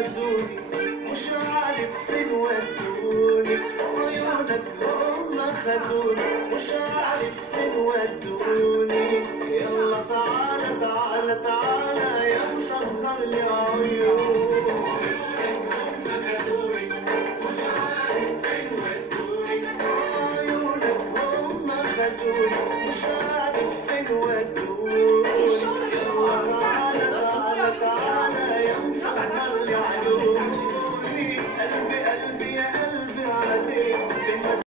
خدوني مش عارف فين ودوني، عيونك هم خدوني مش عارف فين ودوني. يلا تعالى تعالى تعالى يا مسهر لي عيوني.